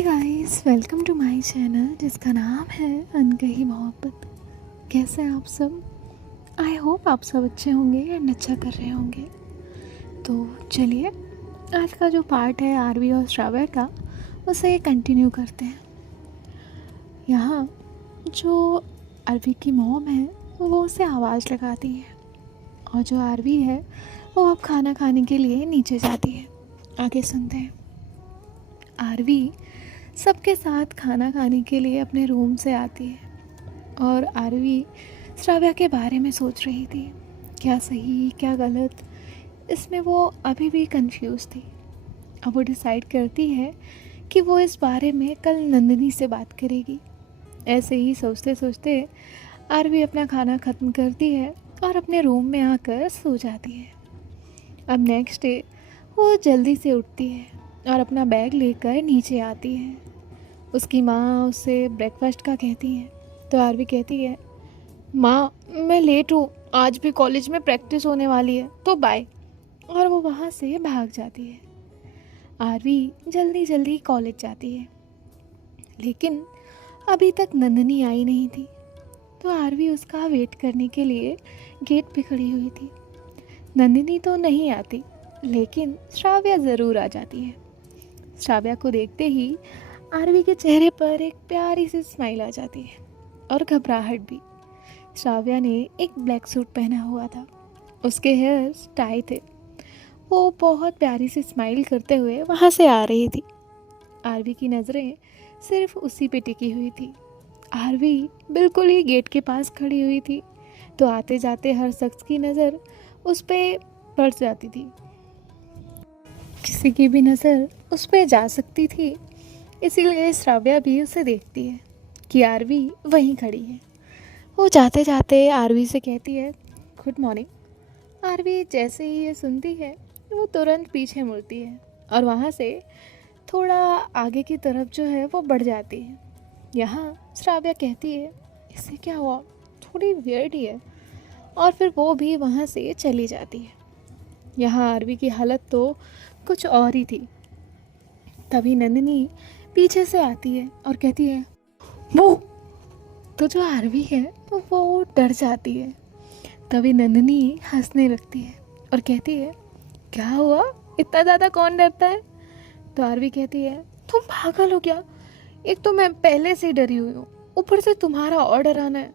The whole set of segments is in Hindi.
Hey guys, welcome to my channel जिसका नाम है अनकही मोहब्बत। कैसे हैं आप सब? आई होप आप सब अच्छे होंगे एंड अच्छा कर रहे होंगे। तो चलिए आज का जो पार्ट है आरवी और श्राव्य का, उसे कंटिन्यू करते हैं। यहाँ जो आरवी की मॉम है वो उसे आवाज़ लगाती है और जो आरवी है वो अब खाना खाने के लिए नीचे जाती है। आगे सुनते हैं। आरवी सबके साथ खाना खाने के लिए अपने रूम से आती है और आरवी श्राव्या के बारे में सोच रही थी, क्या सही क्या गलत। इसमें वो अभी भी कंफ्यूज थी। अब वो डिसाइड करती है कि वो इस बारे में कल नंदिनी से बात करेगी। ऐसे ही सोचते सोचते आरवी अपना खाना ख़त्म करती है और अपने रूम में आकर सो जाती है। अब नेक्स्ट डे वो जल्दी से उठती है और अपना बैग लेकर नीचे आती है। उसकी माँ उससे ब्रेकफास्ट का कहती है तो आरवी कहती है, माँ मैं लेट हूँ, आज भी कॉलेज में प्रैक्टिस होने वाली है, तो बाय। और वो वहाँ से भाग जाती है। आरवी जल्दी जल्दी कॉलेज जाती है, लेकिन अभी तक नंदिनी आई नहीं थी। तो आरवी उसका वेट करने के लिए गेट पे खड़ी हुई थी। नंदिनी तो नहीं आती, लेकिन श्राव्या ज़रूर आ जाती है। श्राव्या को देखते ही आरवी के चेहरे पर एक प्यारी सी स्माइल आ जाती है और घबराहट भी। श्राव्या ने एक ब्लैक सूट पहना हुआ था, उसके हेयर्स टाई थे। वो बहुत प्यारी सी स्माइल करते हुए वहाँ से आ रही थी। आरवी की नज़रें सिर्फ उसी पे टिकी हुई थी। आरवी बिल्कुल ही गेट के पास खड़ी हुई थी, तो आते जाते हर शख्स की नज़र उस पर पड़ जाती थी। किसी की भी नज़र उस पर जा सकती थी, इसीलिए श्राव्या भी उसे देखती है कि आरवी वहीं खड़ी है। वो जाते जाते आरवी से कहती है, गुड मॉर्निंग। आरवी जैसे ही ये सुनती है वो तुरंत पीछे मुड़ती है और वहाँ से थोड़ा आगे की तरफ जो है वो बढ़ जाती है। यहाँ श्राव्या कहती है, इससे क्या हुआ, थोड़ी वियर्ड ही है, और फिर वो भी वहाँ से चली जाती है। यहाँ आरवी की हालत तो कुछ और ही थी। तभी नंदिनी पीछे से आती है और कहती है, वो। तो जो आरवी है वो डर जाती है। तभी नंदिनी हंसने लगती है और कहती है, क्या हुआ, इतना ज़्यादा कौन डरता है? तो आरवी कहती है, तुम पागल हो क्या? एक तो मैं पहले से ही डरी हुई हूँ, ऊपर से तुम्हारा और डराना है,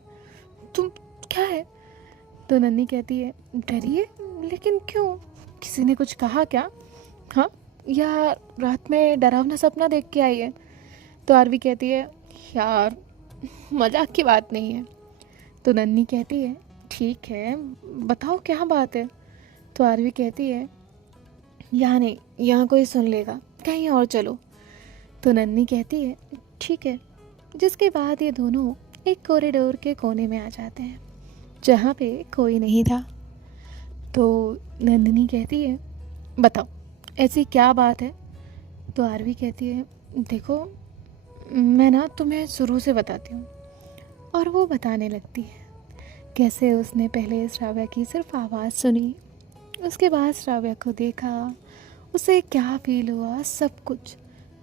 तुम क्या है? तो नन्नी कहती है, डरी है? लेकिन क्यों, किसी ने कुछ कहा क्या? हाँ, या रात में डरावना सपना देख के आई है? तो आरवी कहती है, यार मजाक की बात नहीं है। तो नन्नी कहती है, ठीक है बताओ क्या बात है? तो आरवी कहती है, यहाँ नहीं, यहाँ कोई सुन लेगा, कहीं और चलो। तो नन्नी कहती है, ठीक है। जिसके बाद ये दोनों एक कॉरिडोर के कोने में आ जाते हैं जहाँ पे कोई नहीं था। तो नंदिनी कहती है, बताओ ऐसी क्या बात है? तो आरवी कहती है, देखो मैं ना तुम्हें शुरू से बताती हूँ। और वो बताने लगती है कैसे उसने पहले श्राव्या की सिर्फ आवाज़ सुनी, उसके बाद श्राव्या को देखा, उसे क्या फील हुआ, सब कुछ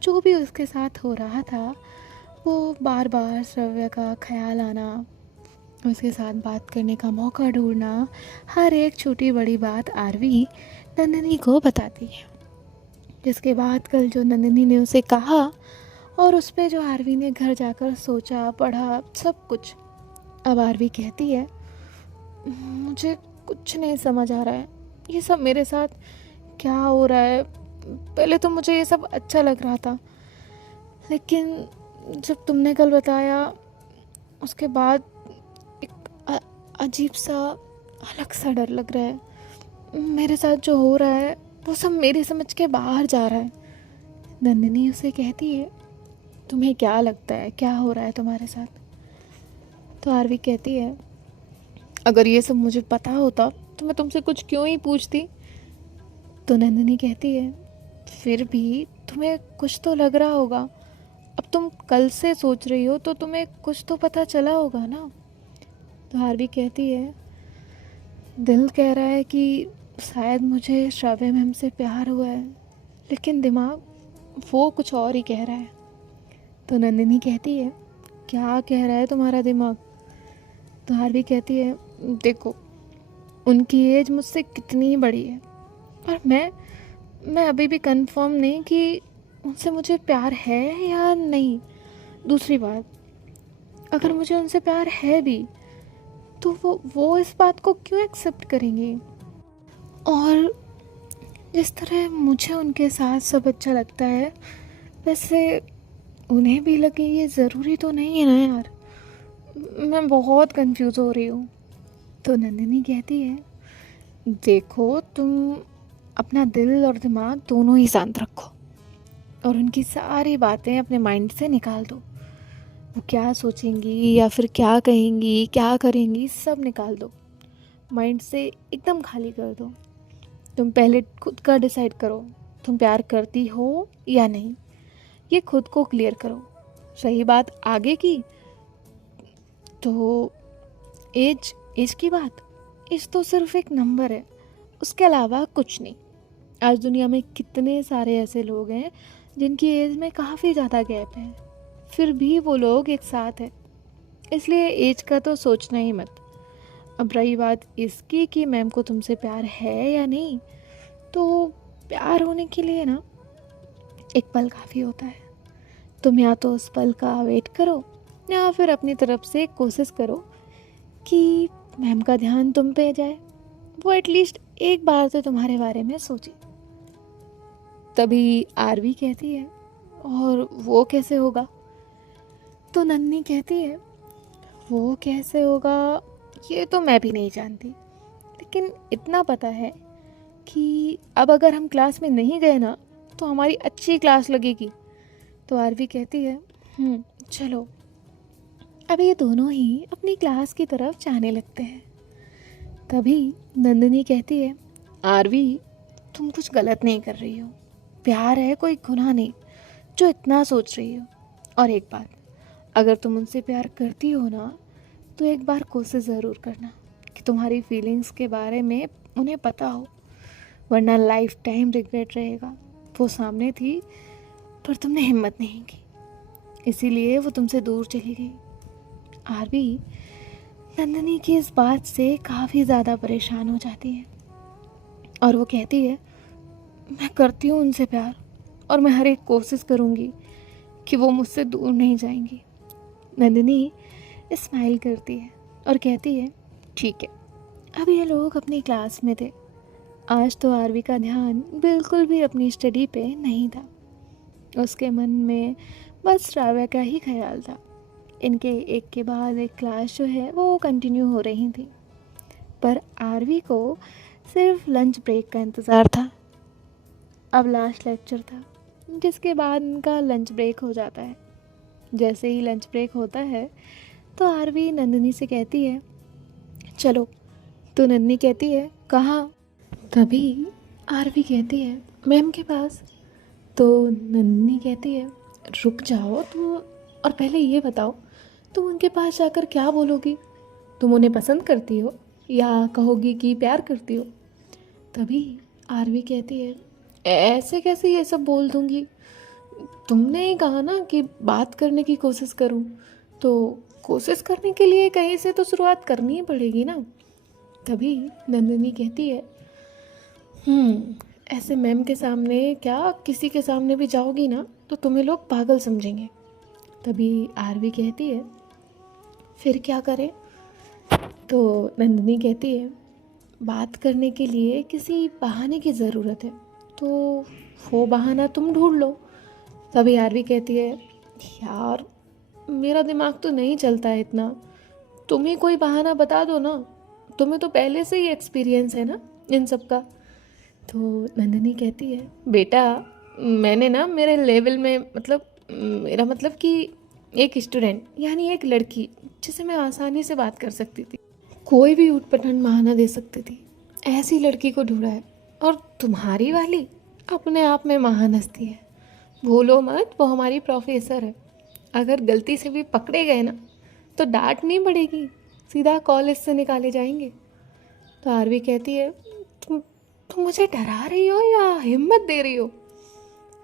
जो भी उसके साथ हो रहा था, वो बार बार श्राव्या का ख्याल आना, उसके साथ बात करने का मौका ढूंढना, हर एक छोटी बड़ी बात आरवी नंदिनी को बताती है। जिसके बाद कल जो नंदिनी ने उसे कहा और उस पर जो आरवी ने घर जाकर सोचा पढ़ा, सब कुछ। अब आरवी कहती है, मुझे कुछ नहीं समझ आ रहा है, ये सब मेरे साथ क्या हो रहा है? पहले तो मुझे ये सब अच्छा लग रहा था, लेकिन जब तुमने कल बताया उसके बाद एक अजीब सा अलग सा डर लग रहा है। मेरे साथ जो हो रहा है वो सब मेरी समझ के बाहर जा रहा है। नंदिनी उसे कहती है, तुम्हें क्या लगता है क्या हो रहा है तुम्हारे साथ? तो आरवी कहती है, अगर ये सब मुझे पता होता तो मैं तुमसे कुछ क्यों ही पूछती? तो नंदिनी कहती है, फिर भी तुम्हें कुछ तो लग रहा होगा, अब तुम कल से सोच रही हो तो तुम्हें कुछ तो पता चला होगा ना? तो आरवी कहती है, दिल कह रहा है कि शायद मुझे श्राव्य मैम से प्यार हुआ है, लेकिन दिमाग वो कुछ और ही कह रहा है। तो नंदिनी कहती है, क्या कह रहा है तुम्हारा दिमाग? तो आरवी कहती है, देखो उनकी एज मुझसे कितनी बड़ी है, और मैं अभी भी कंफर्म नहीं कि उनसे मुझे प्यार है या नहीं। दूसरी बात, अगर मुझे उनसे प्यार है भी तो वो इस बात को क्यों एक्सेप्ट करेंगी? और जिस तरह मुझे उनके साथ सब अच्छा लगता है, वैसे उन्हें भी लगे ये ज़रूरी तो नहीं है ना यार। मैं बहुत कंफ्यूज हो रही हूँ। तो नंदिनी कहती है, देखो तुम अपना दिल और दिमाग दोनों ही शांत रखो और उनकी सारी बातें अपने माइंड से निकाल दो। वो क्या सोचेंगी या फिर क्या कहेंगी, क्या करेंगी, सब निकाल दो। माइंड से एकदम खाली कर दो। तुम पहले खुद का डिसाइड करो, तुम प्यार करती हो या नहीं, ये खुद को क्लियर करो। रही बात आगे की, तो एज की बात, एज तो सिर्फ एक नंबर है, उसके अलावा कुछ नहीं। आज दुनिया में कितने सारे ऐसे लोग हैं जिनकी एज में काफ़ी ज़्यादा गैप है, फिर भी वो लोग एक साथ हैं। इसलिए एज का तो सोचना ही मत। अब रही बात इसकी कि मैम को तुमसे प्यार है या नहीं, तो प्यार होने के लिए ना एक पल काफ़ी होता है। तुम या तो उस पल का वेट करो या फिर अपनी तरफ से कोशिश करो कि मैम का ध्यान तुम पे जाए, वो एटलीस्ट एक बार तो तुम्हारे बारे में सोचे। तभी आरवी कहती है, और वो कैसे होगा? तो नन्नी कहती है, वो कैसे होगा ये तो मैं भी नहीं जानती, लेकिन इतना पता है कि अब अगर हम क्लास में नहीं गए ना तो हमारी अच्छी क्लास लगेगी। तो आरवी कहती है, चलो। अब ये दोनों ही अपनी क्लास की तरफ जाने लगते हैं। तभी नंदिनी कहती है, आरवी तुम कुछ गलत नहीं कर रही हो, प्यार है कोई गुनाह नहीं जो इतना सोच रही हो। और एक बात, अगर तुम उनसे प्यार करती हो ना तो एक बार कोशिश ज़रूर करना कि तुम्हारी फीलिंग्स के बारे में उन्हें पता हो, वरना लाइफ टाइम रिग्रेट रहेगा। वो सामने थी पर तुमने हिम्मत नहीं की, इसीलिए वो तुमसे दूर चली गई। आरवी नंदिनी की इस बात से काफ़ी ज़्यादा परेशान हो जाती है और वो कहती है, मैं करती हूँ उनसे प्यार और मैं हर एक कोशिश करूँगी कि वो मुझसे दूर नहीं जाएंगी। नंदिनी स्माइल करती है और कहती है, ठीक है। अब ये लोग अपनी क्लास में थे। आज तो आरवी का ध्यान बिल्कुल भी अपनी स्टडी पे नहीं था। उसके मन में बस श्राव्या का ही ख्याल था। इनके एक के बाद एक क्लास जो है वो कंटिन्यू हो रही थी, पर आरवी को सिर्फ लंच ब्रेक का इंतज़ार था। अब लास्ट लेक्चर था, जिसके बाद इनका लंच ब्रेक हो जाता है। जैसे ही लंच ब्रेक होता है तो आरवी नंदिनी से कहती है, चलो। तो नंदिनी कहती है, कहाँ? तभी आरवी कहती है, मैम के पास। तो नंदिनी कहती है, रुक जाओ तुम, और पहले ये बताओ तुम उनके पास जाकर क्या बोलोगी? तुम उन्हें पसंद करती हो या कहोगी कि प्यार करती हो? तभी आरवी कहती है, ऐसे कैसे ये सब बोल दूंगी? तुमने ही कहा ना कि बात करने की कोशिश करूं, तो कोशिश करने के लिए कहीं से तो शुरुआत करनी ही पड़ेगी ना। तभी नंदिनी कहती है, ऐसे मैम के सामने क्या किसी के सामने भी जाओगी ना तो तुम्हें लोग पागल समझेंगे। तभी आरवी कहती है, फिर क्या करें? तो नंदिनी कहती है, बात करने के लिए किसी बहाने की ज़रूरत है, तो वो बहाना तुम ढूंढ लो। तभी आरवी कहती है, यार मेरा दिमाग तो नहीं चलता है इतना, तुम ही कोई बहाना बता दो ना, तुम्हें तो पहले से ही एक्सपीरियंस है ना इन सब का। तो नंदिनी कहती है, बेटा मैंने ना मेरे लेवल में मेरा मतलब कि एक स्टूडेंट यानी एक लड़की जिसे मैं आसानी से बात कर सकती थी, कोई भी ऊट-पटांग बहाना दे सकती थी, ऐसी लड़की को ढूंढा है। और तुम्हारी वाली अपने आप में महान हस्ती है, भूलो मत वो हमारी प्रोफेसर है। अगर गलती से भी पकड़े गए ना तो डांट नहीं पड़ेगी, सीधा कॉलेज से निकाले जाएंगे। तो आरवी कहती है, तुम मुझे डरा रही हो या हिम्मत दे रही हो?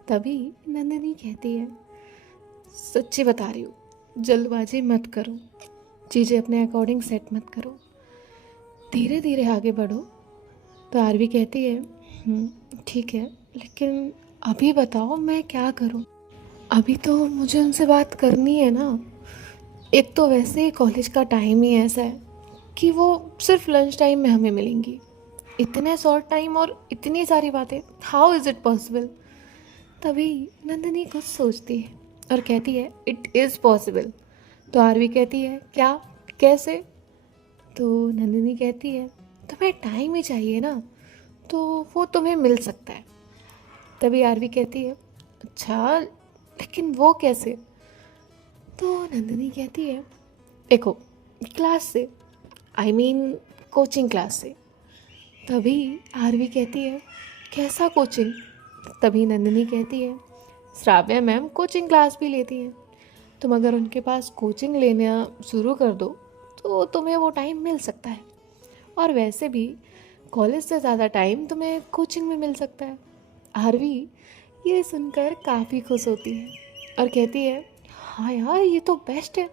तभी नंदिनी कहती है, सच्ची बता रही हूँ, जल्दबाजी मत करो, चीज़ें अपने अकॉर्डिंग सेट मत करो, धीरे धीरे आगे बढ़ो। तो आरवी कहती है ठीक है, लेकिन अभी बताओ मैं क्या करूँ? अभी तो मुझे उनसे बात करनी है ना। एक तो वैसे ही कॉलेज का टाइम ही ऐसा है कि वो सिर्फ लंच टाइम में हमें मिलेंगी। इतने शॉर्ट टाइम और इतनी सारी बातें, हाउ इज़ इट पॉसिबल? तभी नंदिनी कुछ सोचती है और कहती है इट इज़ पॉसिबल। तो आरवी कहती है क्या, कैसे? तो नंदिनी कहती है तुम्हें टाइम ही चाहिए ना, तो वो तुम्हें मिल सकता है। तभी आरवी कहती है अच्छा, लेकिन वो कैसे? तो नंदिनी कहती है देखो, क्लास से, आई मीन कोचिंग क्लास से। तभी आरवी कहती है कैसा कोचिंग? तभी नंदिनी कहती है श्राव्या मैम कोचिंग क्लास भी लेती हैं, तुम अगर उनके पास कोचिंग लेना शुरू कर दो तो तुम्हें वो टाइम मिल सकता है, और वैसे भी कॉलेज से ज़्यादा टाइम तुम्हें कोचिंग में मिल सकता है। आरवी ये सुनकर काफ़ी खुश होती है और कहती है हाँ यार, ये तो बेस्ट है,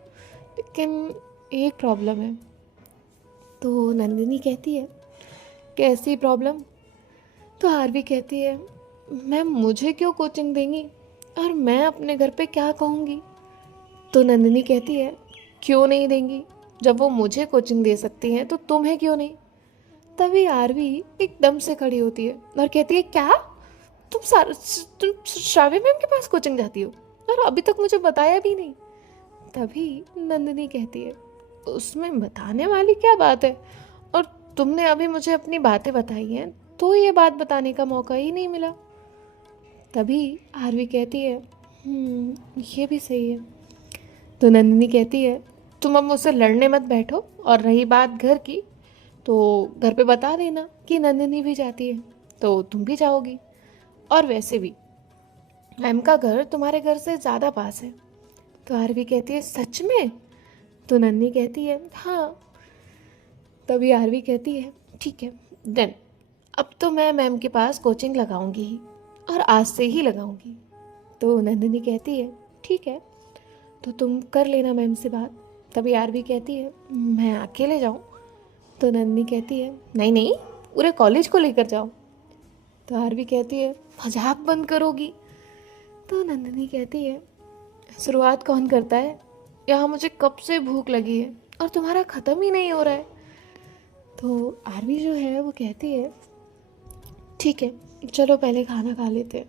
लेकिन एक प्रॉब्लम है। तो नंदिनी कहती है कैसी प्रॉब्लम? तो आरवी कहती है मैम मुझे क्यों कोचिंग देंगी, और मैं अपने घर पे क्या कहूँगी? तो नंदिनी कहती है क्यों नहीं देंगी, जब वो मुझे कोचिंग दे सकती हैं तो तुम्हें क्यों नहीं? तभी आरवी एकदम से खड़ी होती है और कहती है क्या, तुम श्राव्या मैम के पास कोचिंग जाती हो और अभी तक मुझे बताया भी नहीं? तभी नंदिनी कहती है उसमें बताने वाली क्या बात है, और तुमने अभी मुझे अपनी बातें बताई हैं तो ये बात बताने का मौका ही नहीं मिला। तभी आरवी कहती है ये भी सही है। तो नंदिनी कहती है तुम अब मुझसे लड़ने मत बैठो, और रही बात घर की, तो घर पे बता देना कि नंदिनी भी जाती है तो तुम भी जाओगी, और वैसे भी मैम का घर तुम्हारे घर से ज़्यादा पास है। तो आरवी कहती है सच में? तो नंदिनी कहती है हाँ। तभी आरवी कहती है ठीक है देन, अब तो मैं मैम के पास कोचिंग लगाऊंगी ही, और आज से ही लगाऊंगी। तो नंदिनी कहती है ठीक है, तो तुम कर लेना मैम से बात। तभी आरवी कहती है मैं अकेले जाऊँ? तो नंदिनी कहती है नहीं नहीं, पूरे कॉलेज को लेकर जाओ। तो आरवी कहती है मजाक बंद करोगी? तो नंदिनी कहती है शुरुआत कौन करता है, यहाँ मुझे कब से भूख लगी है और तुम्हारा ख़त्म ही नहीं हो रहा है। तो आरवी जो है वो कहती है ठीक है, चलो पहले खाना खा लेते हैं।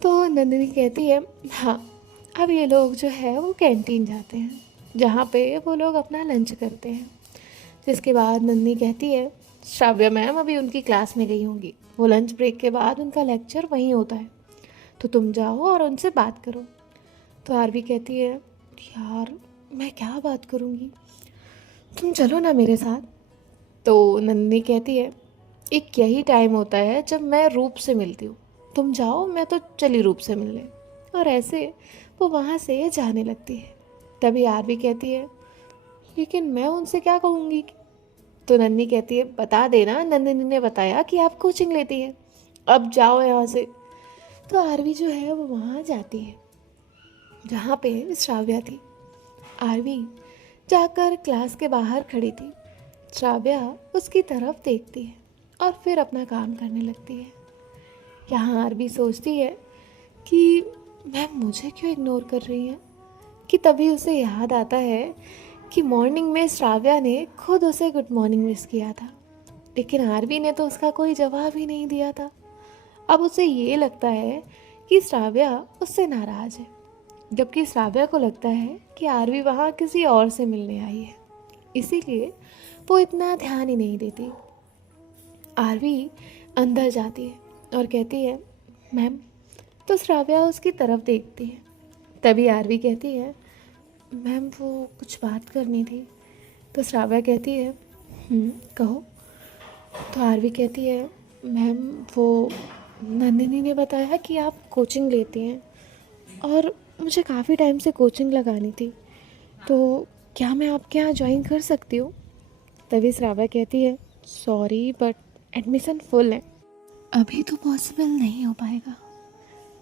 तो नंदिनी कहती है हाँ, अब ये लोग जो है वो कैंटीन जाते हैं जहाँ पे वो लोग अपना लंच करते हैं। जिसके बाद नंदिनी कहती है श्राव्या मैम अभी उनकी क्लास में गई होंगी, वो लंच ब्रेक के बाद उनका लेक्चर वहीं होता है, तो तुम जाओ और उनसे बात करो। तो आरवी कहती है यार मैं क्या बात करूँगी, तुम चलो ना मेरे साथ। तो नंदिनी कहती है एक यही टाइम होता है जब मैं रूप से मिलती हूँ, तुम जाओ, मैं तो चली रूप से मिलने। और ऐसे वो वहाँ से जाने लगती है। तभी आरवी कहती है लेकिन मैं उनसे क्या कहूँगी? तो नंदिनी कहती है बता देना, नंदिनी ने बताया कि आप कोचिंग लेती हैं, अब जाओ यहाँ से। तो आरवी जो है वो वहाँ जाती है जहाँ पे श्राव्या थी। आरवी जाकर क्लास के बाहर खड़ी थी। श्राव्या उसकी तरफ देखती है और फिर अपना काम करने लगती है। यहाँ आरवी सोचती है कि मैम मुझे क्यों इग्नोर कर रही है, कि तभी उसे याद आता है कि मॉर्निंग में श्राव्या ने खुद उसे गुड मॉर्निंग विश किया था, लेकिन आरवी ने तो उसका कोई जवाब ही नहीं दिया था। अब उसे ये लगता है कि श्राव्या उससे नाराज़ है, जबकि श्राव्या को लगता है कि आरवी वहाँ किसी और से मिलने आई है, इसीलिए वो इतना ध्यान ही नहीं देती। आरवी अंदर जाती है और कहती है मैम। तो श्राव्या उसकी तरफ देखती है। तभी आरवी कहती है मैम वो कुछ बात करनी थी। तो श्राव्या कहती है कहो। तो आरवी कहती है मैम वो नंदिनी ने बताया कि आप कोचिंग लेती हैं, और मुझे काफ़ी टाइम से कोचिंग लगानी थी, तो क्या मैं आपके यहाँ ज्वाइन कर सकती हूँ? तभी श्राव्या कहती है सॉरी बट एडमिशन फुल है, अभी तो पॉसिबल नहीं हो पाएगा।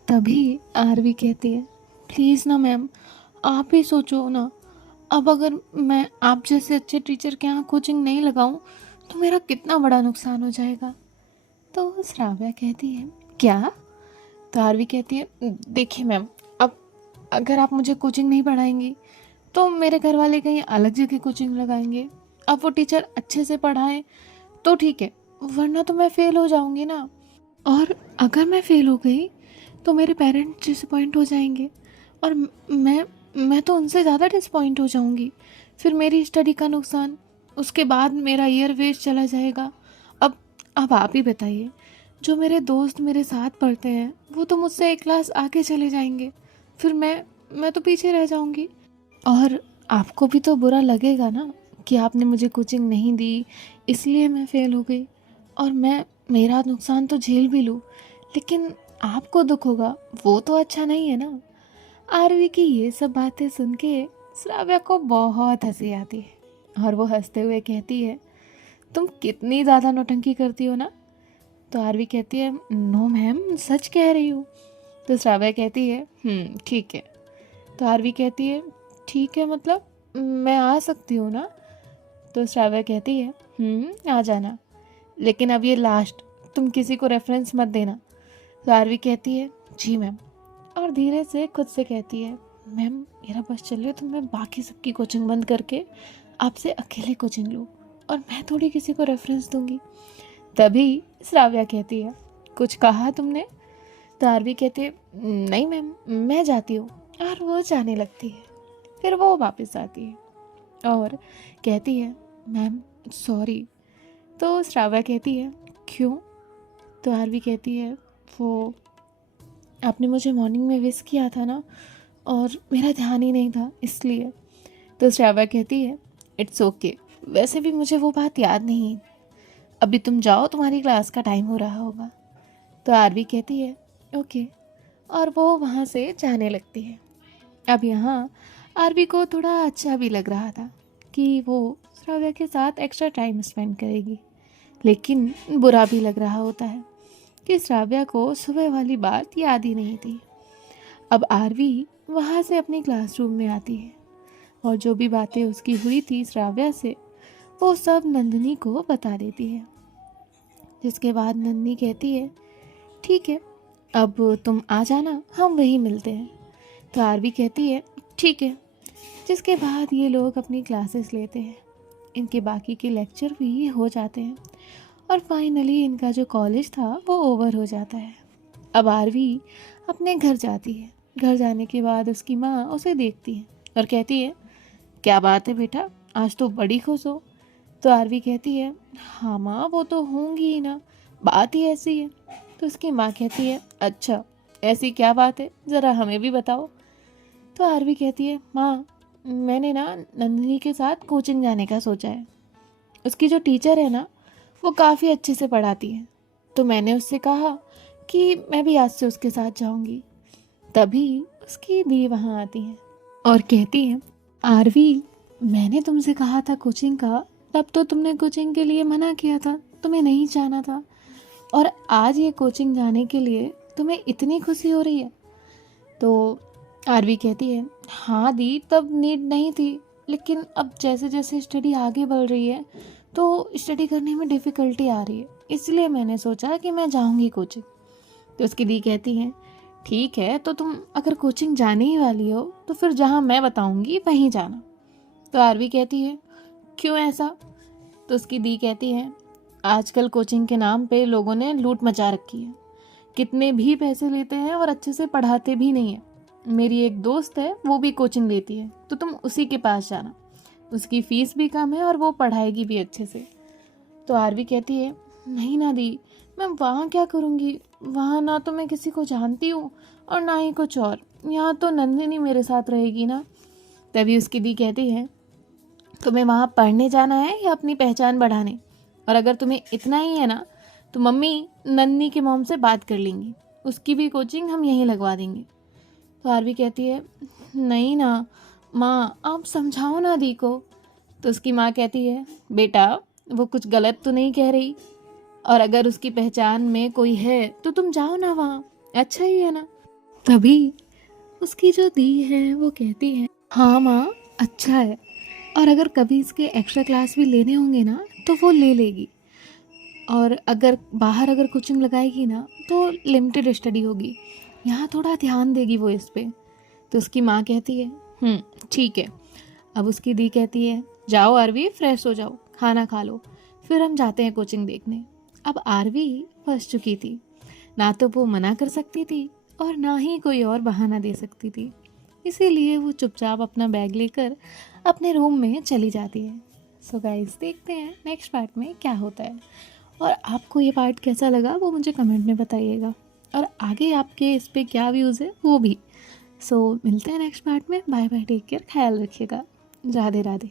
तभी आरवी कहती है प्लीज़ ना मैम, आप ही सोचो ना। अब अगर मैं आप जैसे अच्छे टीचर के यहाँ कोचिंग नहीं लगाऊं तो मेरा कितना बड़ा नुकसान हो जाएगा। तो श्राव्या कहती है, क्या? तो आरवी कहती है, देखिए मैम, अब अगर आप मुझे कोचिंग नहीं पढ़ाएंगी तो मेरे घर वाले कहीं अलग जगह कोचिंग लगाएंगे। अब वो टीचर अच्छे से पढ़ाएं तो ठीक है, वरना तो मैं फ़ेल हो जाऊंगी ना। और अगर मैं फ़ेल हो गई तो मेरे पेरेंट्स डिसअपॉइंट हो जाएंगे, और मैं तो उनसे ज़्यादा डिसअपॉइंट हो जाऊंगी। फिर मेरी स्टडी का नुकसान, उसके बाद मेरा ईयर वेस्ट चला जाएगा। अब आप ही बताइए, जो मेरे दोस्त मेरे साथ पढ़ते हैं वो तो मुझसे एक क्लास आगे चले जाएंगे, फिर मैं तो पीछे रह जाऊंगी। और आपको भी तो बुरा लगेगा ना कि आपने मुझे कोचिंग नहीं दी, इसलिए मैं फ़ेल हो गई, और मैं मेरा नुकसान तो झेल भी लूँ, लेकिन आपको दुख होगा, वो तो अच्छा नहीं है ना। आरवी की ये सब बातें सुन के श्राव्या को बहुत हंसी आती है, और वो हंसते हुए कहती है, तुम कितनी ज़्यादा नौटंकी करती हो ना। तो आरवी कहती है, नो मैम, सच कह रही हूँ। तो श्राव्या कहती है, ठीक है। तो आरवी कहती है, ठीक है मतलब मैं आ सकती हूँ ना। तो श्राव्या कहती है, आ जाना, लेकिन अब ये लास्ट, तुम किसी को रेफरेंस मत देना। तो आरवी कहती है, जी मैम, और धीरे से खुद से कहती है, मैम मेरा बस चलिए तो मैं बाकी सबकी कोचिंग बंद करके आपसे अकेले कोचिंग लूँ, और मैं थोड़ी किसी को रेफरेंस दूंगी। तभी श्राव्या कहती है, कुछ कहा तुमने? तो आरवी कहती है, नहीं मैम, मैं जाती हूँ। और वो जाने लगती है। फिर वो वापस आती है और कहती है, मैम सॉरी। तो श्राव्या कहती है, क्यों? तो आरवी कहती है, वो आपने मुझे मॉर्निंग में विश किया था ना, और मेरा ध्यान ही नहीं था, इसलिए। तो श्राव्या कहती है, इट्स ओके, वैसे भी मुझे वो बात याद नहीं। अभी तुम जाओ, तुम्हारी क्लास का टाइम हो रहा होगा। तो आरवी कहती है, ओके, और वो वहाँ से जाने लगती है। अब यहाँ आरवी को थोड़ा अच्छा भी लग रहा था कि वो श्राव्या के साथ एक्स्ट्रा टाइम स्पेंड करेगी, लेकिन बुरा भी लग रहा होता है कि श्राव्या को सुबह वाली बात याद ही नहीं थी। अब आरवी वहाँ से अपनी क्लासरूम में आती है, और जो भी बातें उसकी हुई थी श्राव्या से वो सब नंदिनी को बता देती है। जिसके बाद नंदिनी कहती है, ठीक है, अब तुम आ जाना, हम वहीं मिलते हैं। तो आरवी कहती है, ठीक है। जिसके बाद ये लोग अपनी क्लासेस लेते हैं, इनके बाकी के लेक्चर भी हो जाते हैं, और फाइनली इनका जो कॉलेज था वो ओवर हो जाता है। अब आरवी अपने घर जाती है। घर जाने के बाद उसकी माँ उसे देखती है और कहती है, क्या बात है बेटा, आज तो बड़ी खुश हो। तो आरवी कहती है, हाँ माँ, वो तो होंगी ही ना, बात ही ऐसी है। तो उसकी माँ कहती है, अच्छा, ऐसी क्या बात है, ज़रा हमें भी बताओ। तो आरवी कहती है, माँ मैंने ना नंदिनी के साथ कोचिंग जाने का सोचा है। उसकी जो टीचर है ना, वो काफ़ी अच्छे से पढ़ाती है, तो मैंने उससे कहा कि मैं भी आज से उसके साथ जाऊंगी। तभी उसकी दी वहाँ आती है और कहती है, आरवी, मैंने तुमसे कहा था कोचिंग का, तब तो तुमने कोचिंग के लिए मना किया था, तुम्हें नहीं जाना था, और आज ये कोचिंग जाने के लिए तुम्हें इतनी खुशी हो रही है। तो आरवी कहती है, हाँ दी, तब नीड नहीं थी, लेकिन अब जैसे जैसे स्टडी आगे बढ़ रही है तो स्टडी करने में डिफ़िकल्टी आ रही है, इसलिए मैंने सोचा कि मैं जाऊंगी कोचिंग। तो उसकी दी कहती है, ठीक है, तो तुम अगर कोचिंग जाने ही वाली हो तो फिर जहाँ मैं बताऊंगी वहीं जाना। तो आरवी कहती है, क्यों ऐसा? तो उसकी दी कहती है, आजकल कोचिंग के नाम पे लोगों ने लूट मचा रखी है, कितने भी पैसे लेते हैं और अच्छे से पढ़ाते भी नहीं है। मेरी एक दोस्त है, वो भी कोचिंग लेती है, तो तुम उसी के पास जाना, उसकी फ़ीस भी कम है और वो पढ़ाएगी भी अच्छे से। तो आरवी कहती है, नहीं ना दी, मैं वहाँ क्या करूँगी, वहाँ ना तो मैं किसी को जानती हूँ और ना ही कुछ और, यहाँ तो नंदिनी मेरे साथ रहेगी ना। तभी उसकी दी कहती है, तुम्हें वहाँ पढ़ने जाना है या अपनी पहचान बढ़ाने? और अगर तुम्हें इतना ही है ना, तो मम्मी नन्नी के मॉम से बात कर लेंगी, उसकी भी कोचिंग हम यहीं लगवा देंगे। तो आरवी कहती है, नहीं ना माँ, आप समझाओ ना दी को। तो उसकी माँ कहती है, बेटा वो कुछ गलत तो नहीं कह रही, और अगर उसकी पहचान में कोई है तो तुम जाओ ना वहाँ, अच्छा ही है ना। तभी उसकी जो दी है वो कहती है, हाँ माँ, अच्छा है, और अगर कभी इसके एक्स्ट्रा क्लास भी लेने होंगे ना तो वो ले लेगी, और अगर बाहर अगर कोचिंग लगाएगी ना तो लिमिटेड स्टडी होगी, यहाँ थोड़ा ध्यान देगी वो इस पे। तो उसकी माँ कहती है, ठीक है। अब उसकी दी कहती है, जाओ आरवी, फ्रेश हो जाओ, खाना खा लो, फिर हम जाते हैं कोचिंग देखने। अब आरवी फंस चुकी थी, ना तो वो मना कर सकती थी और ना ही कोई और बहाना दे सकती थी, इसीलिए वो चुपचाप अपना बैग लेकर अपने रूम में चली जाती है। सो गाइस, देखते हैं नेक्स्ट पार्ट में क्या होता है, और आपको ये पार्ट कैसा लगा वो मुझे कमेंट में बताइएगा, और आगे आपके इस पे क्या व्यूज़ है वो भी। सो मिलते हैं नेक्स्ट पार्ट में। बाय बाय, टेक केयर, ख्याल रखिएगा, राधे राधे।